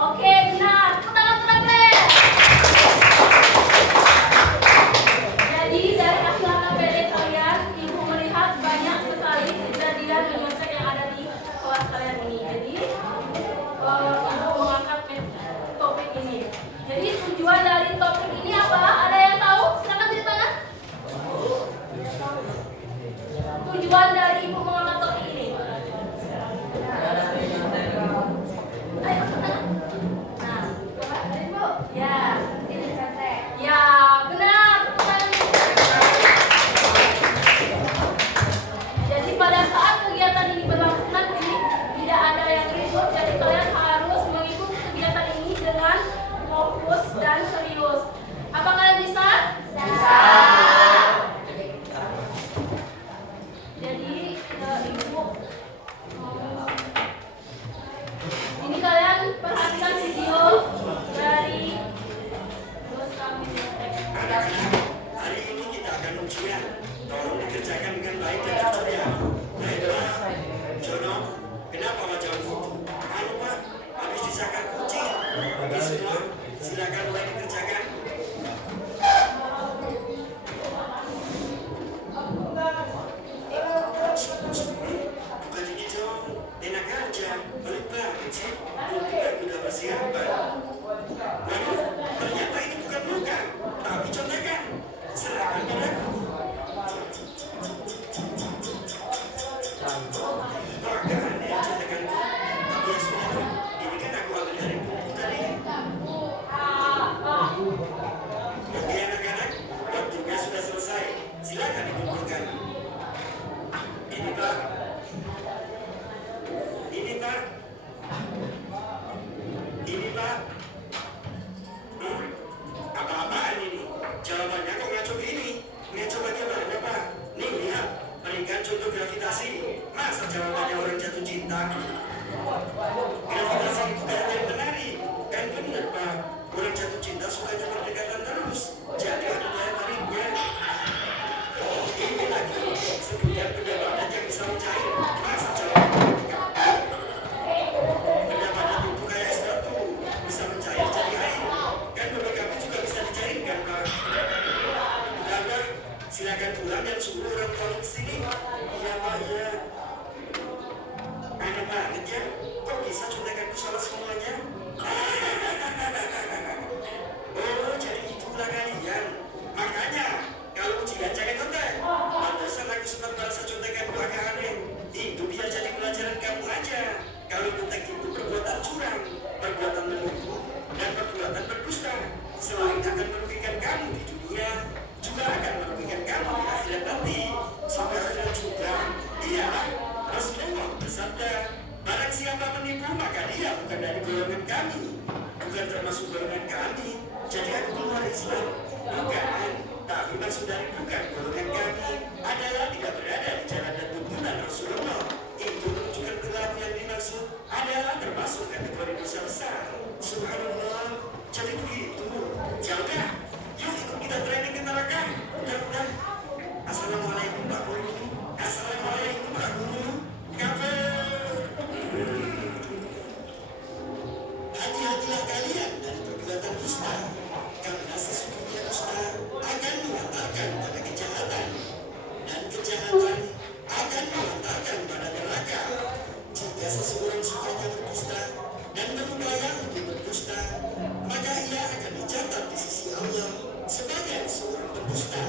Oke, benar. Tepuk tangan untuk Rapel. Jadi dari hasil APD kalian, Ibu melihat banyak sekali kejadian menyontek yang ada di kelas kalian ini. Jadi Ibu mengangkat topik ini. Jadi tujuan dari topik ini apa? Ada yang tahu? Silakan tulis tangan. Tujuan dari Ibu mengangkat topik ini. Ayo, tangan. Nah, Ibu. Ya. Ya, benar. Jadi pada saat kegiatan ini berlangsung nanti tidak ada yang ribut. Jadi kalian harus mengikuti kegiatan ini dengan fokus dan serius. Apa kalian bisa? Bisa. Jadi Ibu ini kalian perhatikan video dari dosa bibliotek. Hari ini kita akan ujian. Tolong dikerjakan dengan baik dan jujur ya. Baiklah, Jono, kenapa wajahmu? Anu Pak, habis disangka kucing. Oke semua, silakan mulai dikerjakan. Bukan ini dong, enak aja. Pelit banget sih. Bukan udah persiapan. Waduh, ternyata ini bukan muka, tapi contekan. Serahkan padaku. Makanya contekanku. Tapi ya sudah, ini kan aku ambil dari buku tadi. Oke anak-anak, waktunya sudah selesai. Silakan dikumpulkan. Ini Pak. Ini Pak. Ini Pak. Apa-apaan ini? Jawabannya kok ngaco gini? Ngaco bagaimana Pak? Nih lihat, berikan contoh gravitasi. Masa jawabannya orang jatuh cinta? Gravitasi itu kayaknya yang menarik. Kan bener Pak, orang jatuh cinta sukanya berdekatan terus. Jadi ada daya tariknya. Ini lagi, sebutkan benda badan yang bisa mencair. Masa jawabannya ketika benda badan itu kayak es batu, bisa mencair jadi air. Kan benda kami juga bisa dicairkan Pak. Udah, silakan pulang dan suruh orang tua ke sini. Iya Pak, ya. Aneh banget ya, kok bisa contekanku salah semuanya? Oh, jadi itulah kalian. Makanya, kalau ujian jangan contek. Pantesan aku sempat merasa contekanku agak aneh. Itu biar jadi pelajaran kamu aja. Kalau contek itu perbuatan curang, perbuatan menipu, dan perbuatan berdusta. Selain akan merugikan kamu di dunia, juga akan merugikan kamu di akhirat nanti. Sampai akhirat juga. Iya, Rasulullah bersabda, barang siapa menipu maka dia bukan dari golongan kami, bukan termasuk golongan kami. Jadi aku keluar Islam, bukan. Tapi maksud dari bukan golongan kami adalah tidak berada di jalan dan tuntunan Rasulullah. Itu menunjukkan perilaku yang dimaksud adalah termasuk kategori dosa besar. Subhanallah. Jadi begitu. Ya udah, yuk ikut kita training ke neraka. Udah. Assalamualaikum Pak Guru. Assalamualaikum Pak Guru. Hati-hatilah kalian dari perbuatan dusta, karena sesungguhnya dusta akan mengantarkan pada kejahatan, dan kejahatan akan mengantarkan pada neraka. Jika seseorang sukanya berdusta dan berupaya untuk berdusta, maka ia akan dicatat di sisi Allah sebagai seorang pendusta.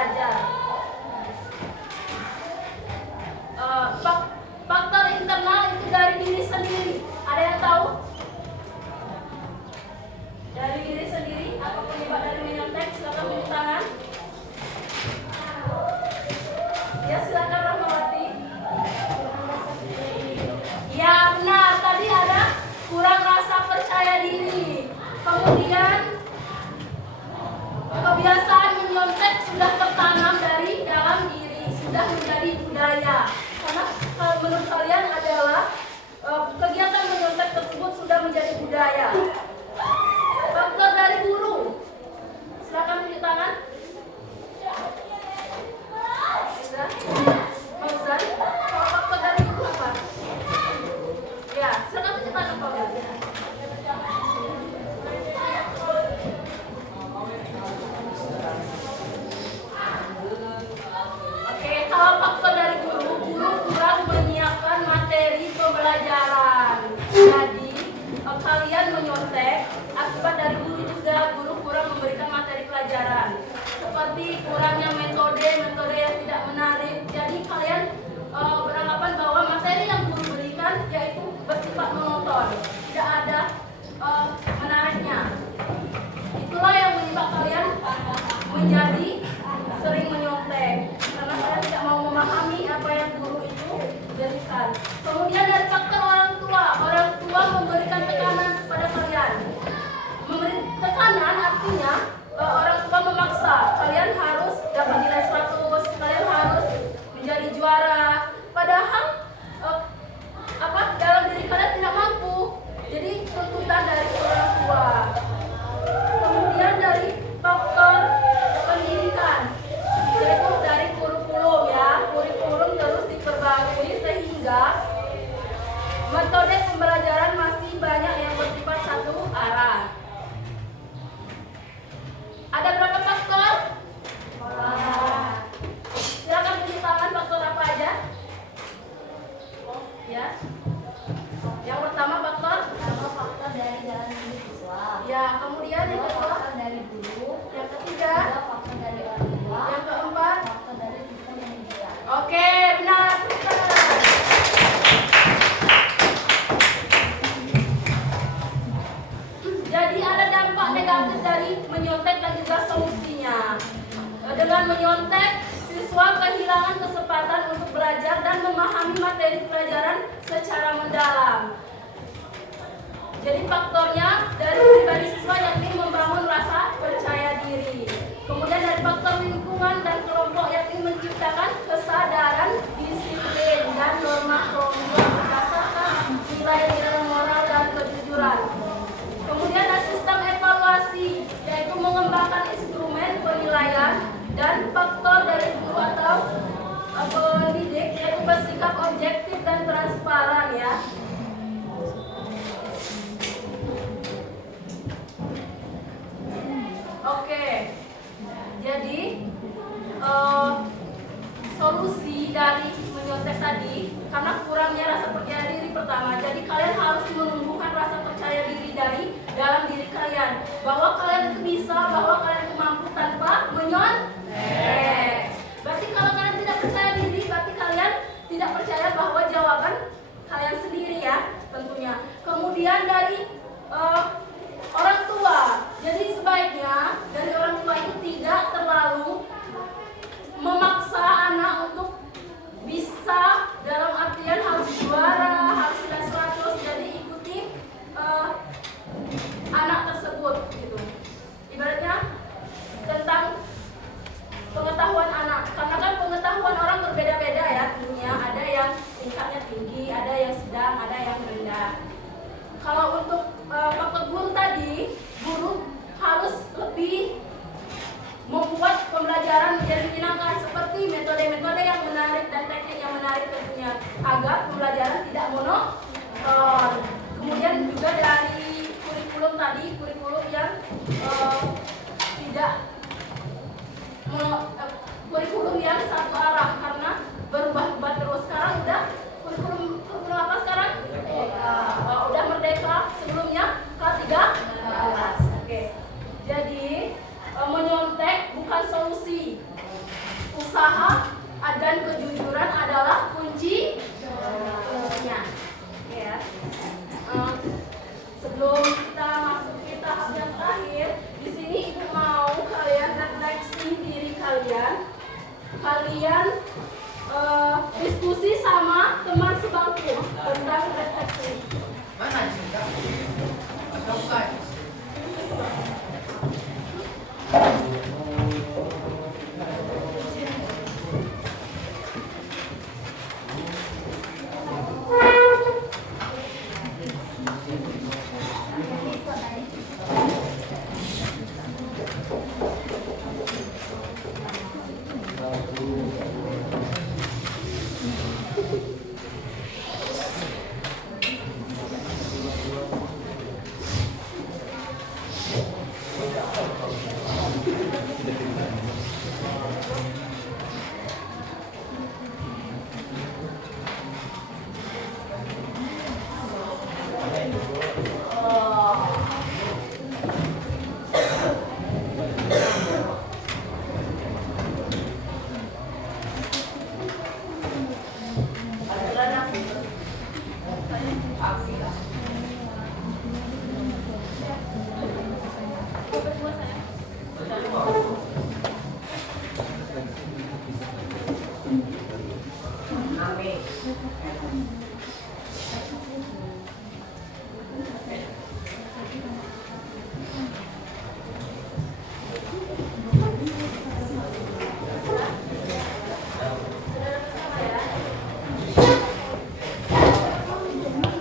belajar. Faktor internal itu dari diri sendiri. Ada yang tahu? Dari diri sendiri apa penyebab dari menyontek? Silakan tunjuk tangan. Ya, silakan Rahmawati. Ya, benar. Tadi ada kurang rasa percaya diri. Kemudian kebiasaan menyontek sudah tertanam dari dalam diri, sudah menjadi budaya. Karena menurut kalian adalah kegiatan menyontek tersebut sudah menjadi budaya. Faktor dari guru. Silakan tunjuk tangan. Fauzan, kalau faktor dari guru apa? Ya, silakan tunjuk tangan Fauzan. Oke, kalau faktor dari guru kurang menyiapkan materi pembelajaran. Jadi kalian menyontek akibat dari guru juga, guru kurang memberikan materi pelajaran. Seperti kurangnya metode yang tidak menarik. Jadi kalian beranggapan bahwa materi yang guru berikan yaitu bersifat monoton, tidak ada menariknya. Itulah yang menyebabkan kalian menjadi sering menyontek karena kalian tidak mau memahami apa yang guru itu berikan. Kemudian dari faktor orang tua memberikan tekanan kepada kalian. Memberi tekanan artinya orang tua memaksa kalian harus dapat nilai 100, kalian harus menjadi juara. Padahal dalam diri kalian tidak mampu. Jadi tuntutan dari orang tua. Kemudian dari faktor pendidikan, yaitu dari kurikulum ya. Kurikulum terus diperbarui sehingga metode pembelajaran masih banyak yang bersifat satu arah. Ada berapa faktor? Silakan tunjuk tangan faktor apa aja? Ya. Yang pertama faktor dari jalan diri siswa. ya, kemudian yang kedua Faktor dari guru. yang ketiga, Faktor dari orang tua. yang keempat. Faktor dari sistem pendidikan. Oke, benar. Jadi ada dampak negatif dari menyontek dan juga solusinya. Dengan menyontek, siswa kehilangan kesempatan untuk belajar dan memahami materi pelajaran secara mendalam. Jadi faktornya dari pribadi siswa yakni membangun rasa percaya diri. Kemudian dari faktor lingkungan dan kelompok yakni menciptakan kesadaran disiplin dan norma kelompok berdasarkan nilai-nilai moral dan kejujuran. Kemudian ada sistem evaluasi yaitu mengembangkan instrumen penilaian dan faktor dari guru atau pendidik yaitu bersikap objektif dan transparan ya. Oke, jadi solusi dari menyontek tadi karena kurangnya rasa percaya diri pertama. Jadi kalian harus menumbuhkan rasa percaya diri dari dalam diri kalian bahwa kalian itu bisa, bahwa kalian itu mampu tanpa menyontek. Berarti kalau kalian tidak percaya diri, berarti kalian tidak percaya bahwa jawaban kalian sendiri ya tentunya. Kemudian dari orang tua. Jadi sebaiknya dari orang tua itu tidak terlalu memaksa anak untuk bisa, dalam artian harus juara, harus nilai 100. Jadi ikuti anak tersebut gitu. Ibaratnya tentang pengetahuan anak. Karena kan pengetahuan orang berbeda-beda ya tentunya. Ada yang tingkatnya tinggi, ada yang sedang, ada yang rendah. Kalau untuk faktor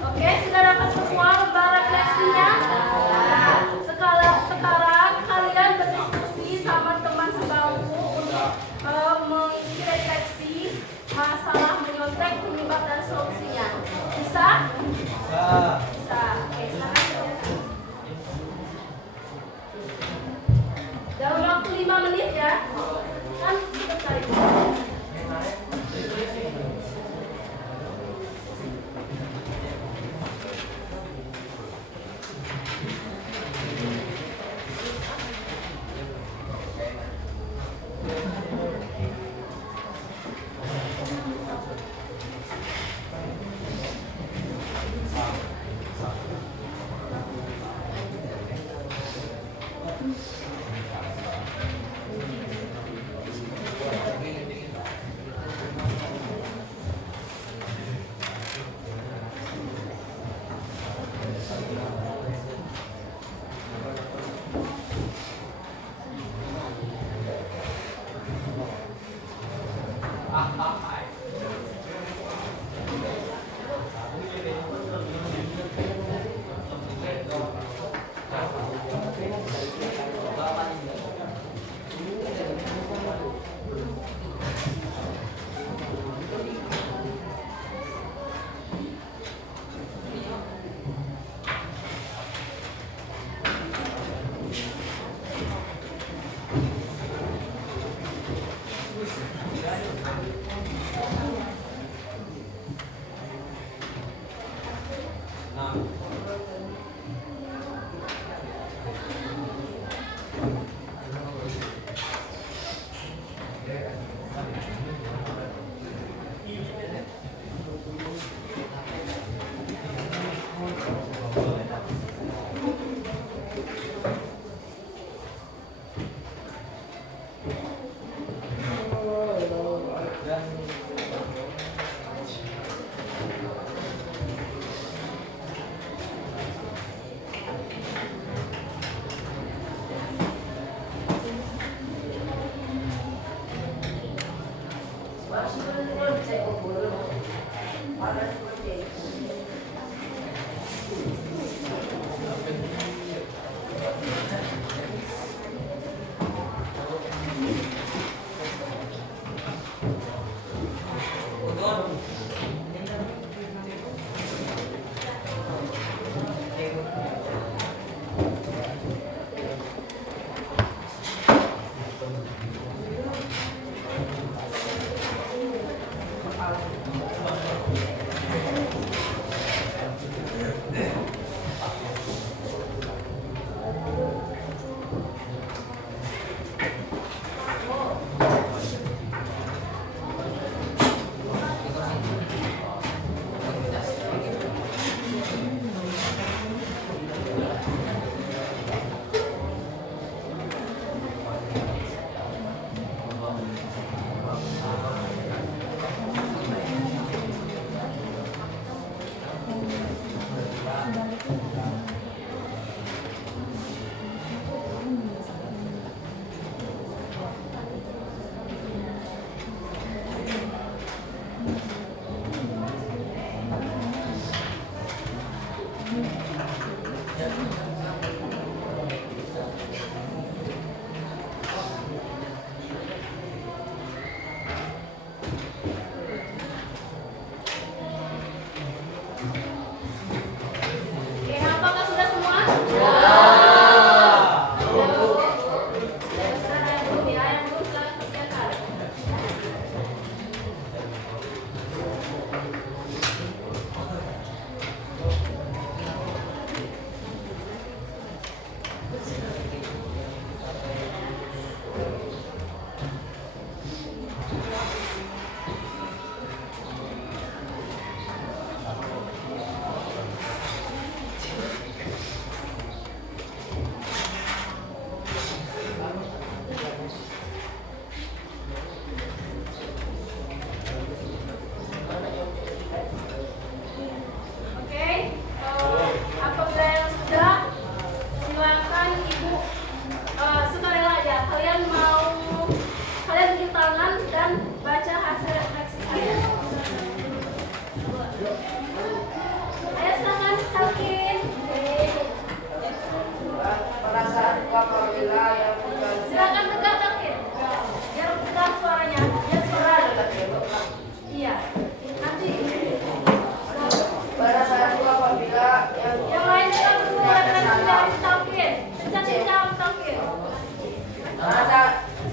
Oke, sudah dapat semua lembar refleksinya? Sekarang kalian berdiskusi sama teman sebangku untuk mengisi refleksi masalah menyontek, penyebab dan solusinya. Bisa? Bisa. Oke, silakan. Dalam waktu 5 menit ya. Kan sebentar itu.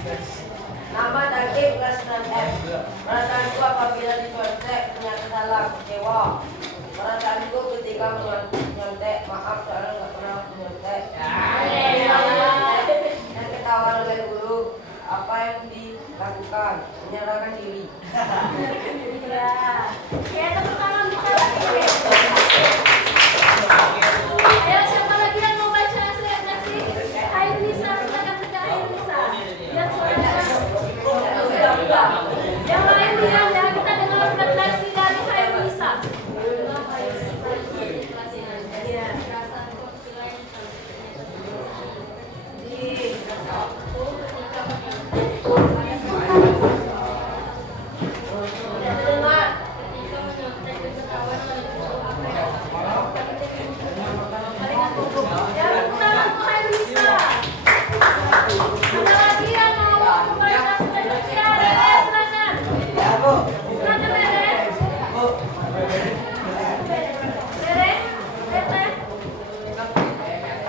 Nama Daging kelas 6F. Perasaanku apabila dicontek ternyata salah, kecewa. Perasaanku ketika menyontek, maaf soalnya nggak pernah menyontek. Dan ketahuan oleh guru, apa yang dilakukan? Menyerahkan diri. Ya. Oke, tepuk tangan kita lagi. Ayo, siapa lagi yang mau baca hasil redaksi? Hairunisa, silakan baca Hairunisa. Lihat suaranya. Yang lain diam ya, kita dengar redaksi dari Hairunisa. Iya.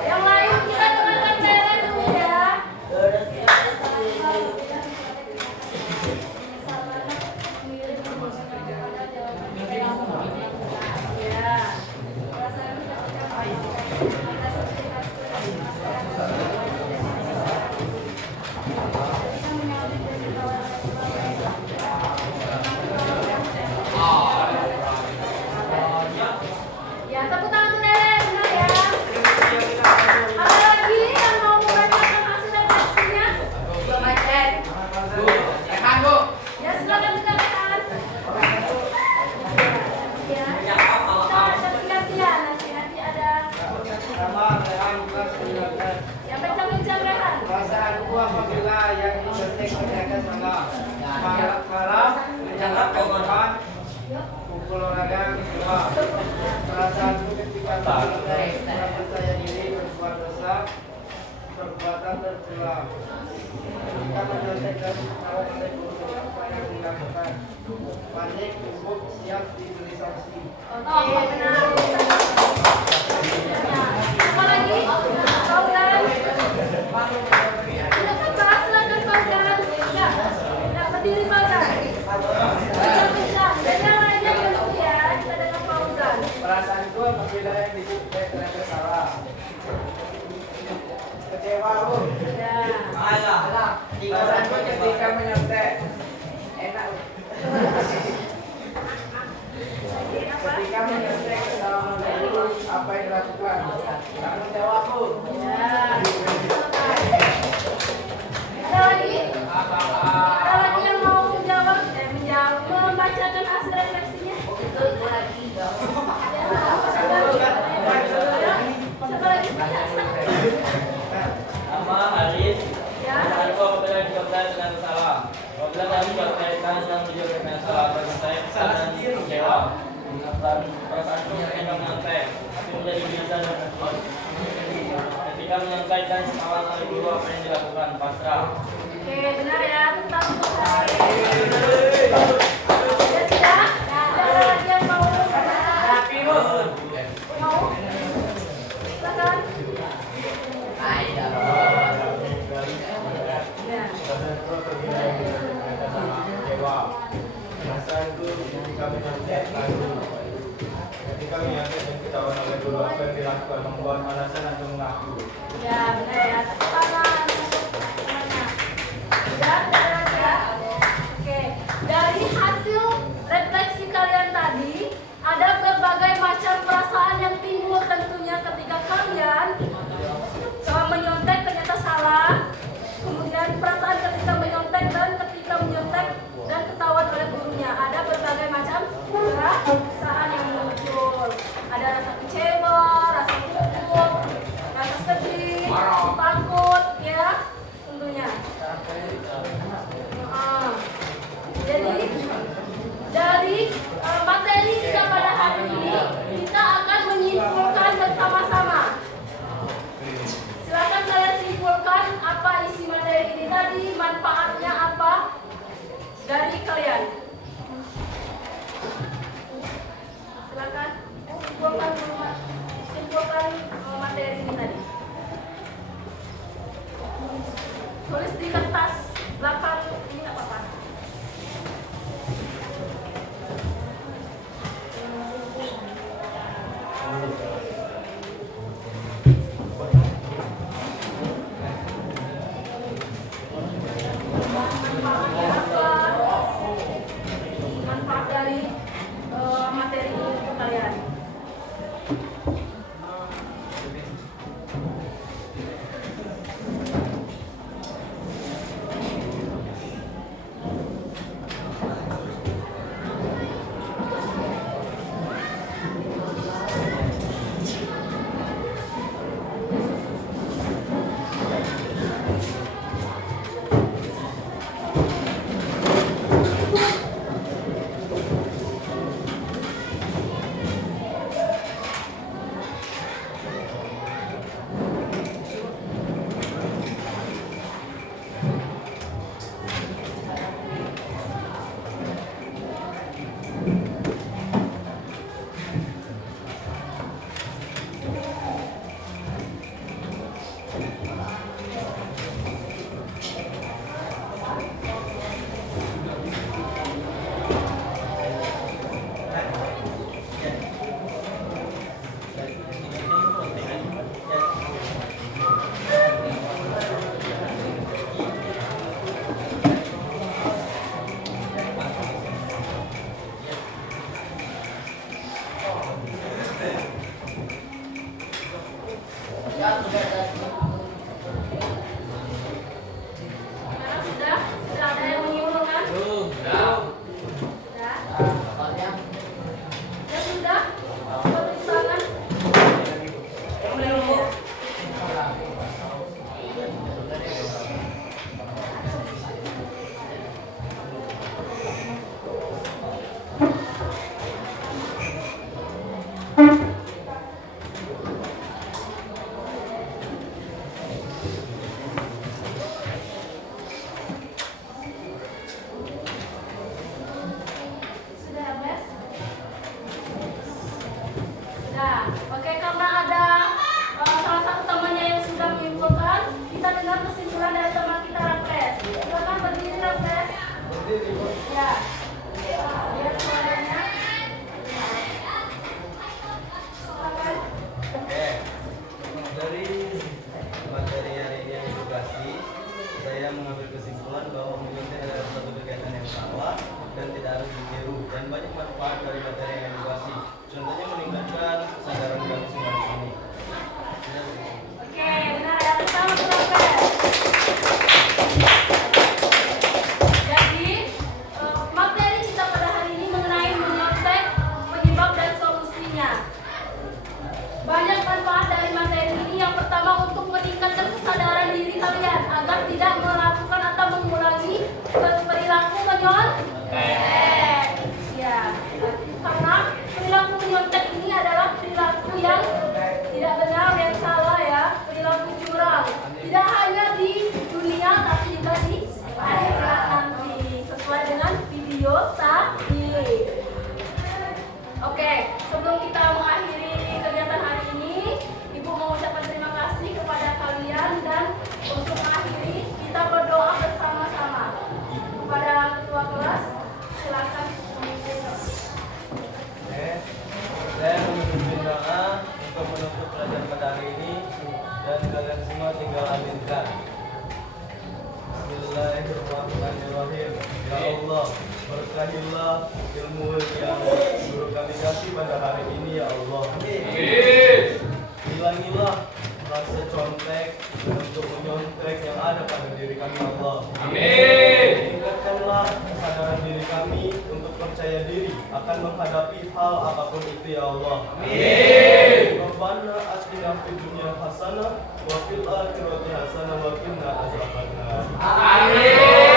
Yang lain kita dengarkan Bere dulu ya. Ya, tepuk tangan untuk Bere, benar ya. Ada lagi yang mau membacakan hasil redaksinya? Ya, silakan dengarkan. Ya. Kita ganti-gantian, nanti ada yang pencang-pencang Rehan. Perasaanku apabila yang dicontek ternyata salah. Marah, menyalahkan korban, pukul olahraga, kecewa. Perasaanku ketika mencontek, kurang percaya diri, berbuat dosa, perbuatan tercela. Ketika mencontek dan ketahuan oleh guru, apa yang dilakukan? Panik, gugup, siap diberi sanksi. Oke, benar. Apa lagi? Fauzan. Silakan bahas, silakan Fauzan. Ya, berdiri Fauzan. Pencang-pencang. Dan yang lainnya dulu ya, kita dengar Fauzan. Perasaanku apabila yang dicontek ternyata salah. Kecewa, Bu. Ya. Perasaanku ketika menyontek enak. Ketika menyontek ketahuan oleh guru, apa yang dilakukan? Tanggung jawab, Bu. Ya. Ada lagi? Ada lagi yang mau menjawab? Membacakan hasil refleksinya? Siapa lagi? Ya, silakan. Nama Haris. Ya. Perasaanku apabila dicontek ternyata salah. Apabila kami dicontekkan dan dicontek dengan salah, ternyata dan kecewa. Perasaanku ketika menyontek, tapi menjadi biasa dan takut. Ketika menyontek dan ketahuan oleh guru, apa yang dilakukan? Pasrah. Oke, benar ya. Tepuk tangan untuk Haris. Ya sudah. Ada lagi yang mau? Mau? Silakan. Ya. Perasaanku ketika menyontek dan ketahuan oleh guru, apa yang dilakukan? Membuat alasan atau mengaku. Ya, benar ya. Tepuk tangan untuk semuanya. Sudah, ada lagi ya? Oke. Dari hasil refleksi kalian tadi, ada berbagai macam perasaan yang timbul tentunya ketika kalian menyontek ternyata salah. Kemudian perasaan ketika menyontek dan ketahuan oleh gurunya. Ada berbagai macam perasaan yang muncul. Ada rasa kecewa, rasa gugup, rasa sedih, takut, ya tentunya. Jadi dari materi kita pada hari ini, kita akan menyimpulkan bersama-sama. Silakan kalian simpulkan apa isi materi ini tadi, manfaatnya apa dari kalian. Silakan simpulkan materi ini tadi. Tulis di kertas. belakang ini nggak apa-apa. Manfaatnya apa? Manfaat dari materi ini untuk kalian. Ya, sudah ada. Sekarang sudah ada yang menyimpulkan? Sudah. Soalnya Ya sudah. Beri tangan. Sudah habis? Sudah. Oke, karena ada salah satu temannya yang sudah menyimpulkan, kita dengar kesimpulan dari teman kita Raffles. Silakan berdiri Raffles. Ya. Lihat suaranya. Silakan. Oke, dari materi hari ini yang edukasi, saya mengambil kesimpulan bahwa menyuntik adalah suatu kegiatan yang salah dan tidak harus ditiru, dan banyak manfaat dari materi yang edukasi. Contohnya meningkatkan kesadaran masing-masing ini. Oke, benar ya. Pertama Raffles. Jadi, materi kita pada hari ini mengenai menyontek penyebab dan solusinya. Banyak manfaat dari materi ini. Yang pertama, untuk meningkatkan kesadaran diri kalian agar tidak melakukan atau mengulangi perilaku menyontek. Ya, karena perilaku menyontek ini adalah perilaku yang tidak benar, yang salah ya, perilaku curang. Tidak hanya di dunia tapi juga di akhirat nanti, sesuai dengan video tadi. Oke, sebelum kita mengakhiri kegiatan hari ini, Ibu mau ucapkan terima kasih kepada kalian, dan untuk mengakhiri kita berdoa bersama-sama. Kepada ketua kelas, silakan memimpin. Oke, saya memimpin doa untuk menutup pelajaran pada hari ini, dan kalian semua tinggal aminkan. Bismillahirrahmanirrahim. Ya Allah, berkahilah ilmu yang guru kami kasih pada hari ini ya Allah. Hilangilah rasa contek untuk menyontek yang ada pada diri kami ya Allah. Tingkatkanlah kesadaran diri kami untuk percaya diri akan menghadapi hal apapun itu ya Allah. Rabbana atina fid dunya hasanah wa fil akhirati hasanah wa qina azabannar. Amin.